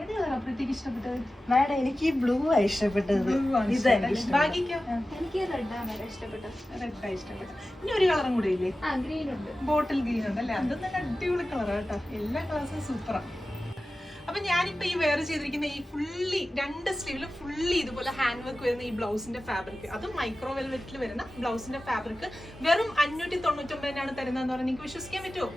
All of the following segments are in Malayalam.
ഏത് കളർ അപ്പോഴത്തേക്ക് ഇഷ്ടപ്പെട്ടത്? മാഡം എനിക്ക് ബ്ലൂ ആ ഇഷ്ടപ്പെട്ടത്. എനിക്ക് റെഡാണ് ഇഷ്ടപ്പെട്ടത്. റെഡാ ഇഷ്ടപ്പെട്ടത്. ഇനി ഒരു കളറും കൂടെ ഇല്ലേ? ഗ്രീൻ ഉണ്ട്, ബോട്ടിൽ ഗ്രീൻ ഉണ്ട് അല്ലേ? അത് നല്ല അടിപൊളി കളറാണ് കേട്ടോ. എല്ലാ കളേഴ്സും സൂപ്പറാണ്. അപ്പൊ ഞാനിപ്പോ ഈ വെയർ ചെയ്തിരിക്കുന്ന ഈ ഫുള്ളി 2 സ്ലീവിലും ഫുള്ളി ഇതുപോലെ ഹാൻഡ് വർക്ക് വരുന്ന ഈ ബ്ലൗസിന്റെ ഫാബ്രിക്, അതും മൈക്രോ വെൽവെറ്റിൽ വരുന്ന ബ്ലൗസിന്റെ ഫാബ്രിക് വെറും 599 തരുന്നതെന്ന് പറഞ്ഞാൽ നിങ്ങൾക്ക് വിശ്വസിക്കാൻ പറ്റുമോ?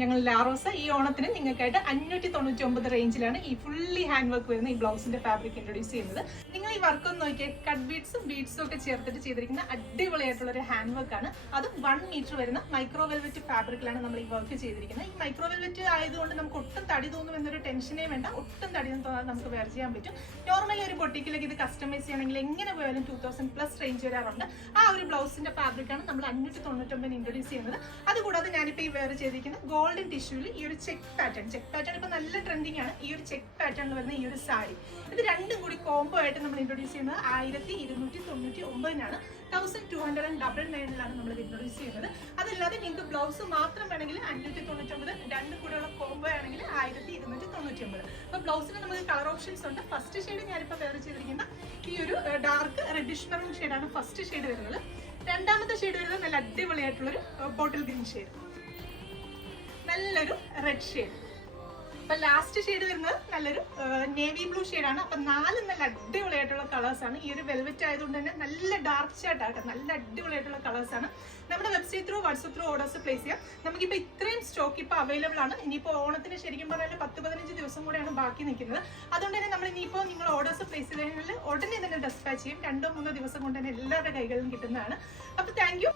ഞങ്ങൾ ലാറോസ ഈ ഓണത്തിന് നിങ്ങൾക്കായിട്ട് 599 റേഞ്ചിലാണ് ഈ ഫുള്ളി ഹാൻഡ് വർക്ക് വരുന്ന ഈ ബ്ലൗസിന്റെ ഫാബ്രിക് ഇൻട്രൊഡ്യൂസ് ചെയ്യുന്നത്. നിങ്ങൾ ഈ വർക്ക് ഒന്ന് നോക്കിയാൽ കട്ട് ബീഡ്സും ഒക്കെ ചേർത്തിട്ട് ചെയ്തിരിക്കുന്ന അടിപൊളിയായിട്ടുള്ള ഒരു ഹാൻഡ് വർക്ക് ആണ്. അതും 1 മീറ്റർ വരുന്ന മൈക്രോ വെൽവെറ്റ് ഫാബ്രിക്കിലാണ് നമ്മൾ ഈ വർക്ക് ചെയ്തിരിക്കുന്നത്. ഈ മൈക്രോ വെൽവെറ്റ് ആയതുകൊണ്ട് നമുക്ക് ഒട്ടും തടി തോന്നും എന്നൊരു ടെൻഷനേ വേണ്ട. ഒട്ടും തടിയൊന്നും തോന്നാതെ നമുക്ക് വെയർ ചെയ്യാൻ പറ്റും. നോർമലി ഒരു ബൊട്ടിക്കിലേക്ക് ഇത് കസ്റ്റമൈസ് ചെയ്യണമെങ്കിൽ എങ്ങനെ പോയാലും 2000+ റേഞ്ച് വരാറുണ്ട്. ആ ഒരു ബ്ലൗസിന്റെ ഫാബ്രിക്കാണ് നമ്മൾ 599 ഇൻട്രൊഡ്യൂസ് ചെയ്യുന്നത്. അതുകൂടാതെ ഞാനിപ്പോൾ ഈ വെയർ ചെയ്തിരിക്കുന്ന ഗോൾഡൻ ടിഷ്യൂവിൽ ഈ ഒരു ചെക്ക് പാറ്റേൺ ഇപ്പൊ നല്ല ട്രെൻഡിങ് ആണ്. ഈ ഒരു ചെക്ക് പാറ്റേണിൽ വരുന്ന ഈ ഒരു സാരി, ഇത് രണ്ടും കൂടി കോംബോ ആയിട്ട് നമ്മൾ ഇൻട്രൊഡ്യൂസ് ചെയ്യുന്നത് 1299 1299 നമ്മൾ ഇത് ഇൻട്രൊഡ്യൂസ് ചെയ്യുന്നത്. അതല്ലാതെ നിങ്ങൾക്ക് ബ്ലൗസ് മാത്രം വേണമെങ്കിൽ 599, രണ്ടും കൂടെയുള്ള കോംബോ ആണെങ്കിൽ 1299. അപ്പൊ ബ്ലൗസിന് നമുക്ക് കളർ ഓപ്ഷൻസ് ഉണ്ട്. ഫസ്റ്റ് ഷെയ്ഡ് ഞാനിപ്പോൾ വെയർ ചെയ്തിരിക്കുന്ന ഈ ഒരു ഡാർക്ക് റെഡിഷ് മെറൂൺ ഷെയ്ഡാണ് ഫസ്റ്റ് ഷെയ്ഡ് വരുന്നത്. രണ്ടാമത്തെ ഷെയ്ഡ് വരുന്നത് നല്ല അടിപൊളിയായിട്ടുള്ളൊരു ബോട്ടിൽ ഗ്രീൻ ഷെയ്ഡ്, നല്ലൊരു റെഡ് ഷെയ്ഡ്. അപ്പൊ ലാസ്റ്റ് ഷെയ്ഡ് വരുന്നത് നല്ലൊരു നേവി ബ്ലൂ ഷെയ്ഡാണ്. അപ്പൊ 4 നല്ല അടിപൊളിയായിട്ടുള്ള കളേഴ്സ് ആണ്. ഈ ഒരു വെൽവെറ്റ് ആയതുകൊണ്ട് തന്നെ നല്ല ഡാർക്ക് ഷെയ്ഡാണ്, നല്ല അടിപൊളിയായിട്ടുള്ള കളേഴ്സ് ആണ്. നമ്മുടെ website through WhatsApp through orders place ചെയ്യാം. നമുക്കിപ്പോൾ ഇത്രയും സ്റ്റോക്ക് ഇപ്പോൾ അവൈലബിൾ ആണ്. ഇനിയിപ്പോൾ ഓണത്തിന് ശരിക്കും പറഞ്ഞാൽ 10-15 ദിവസം കൂടെയാണ് ബാക്കി നിൽക്കുന്നത്. അതുകൊണ്ട് തന്നെ നമ്മൾ ഇനിയിപ്പോൾ നിങ്ങൾ ഓർഡേഴ്സ് പ്ലേസ് ചെയ്ത് കഴിഞ്ഞാൽ ഉടനെ തന്നെ ഡെസ്പാച്ച് ചെയ്യും. 2-3 ദിവസം കൊണ്ട് തന്നെ എല്ലാവരുടെ കൈകളിലും കിട്ടുന്നതാണ്. അപ്പോൾ താങ്ക് യു.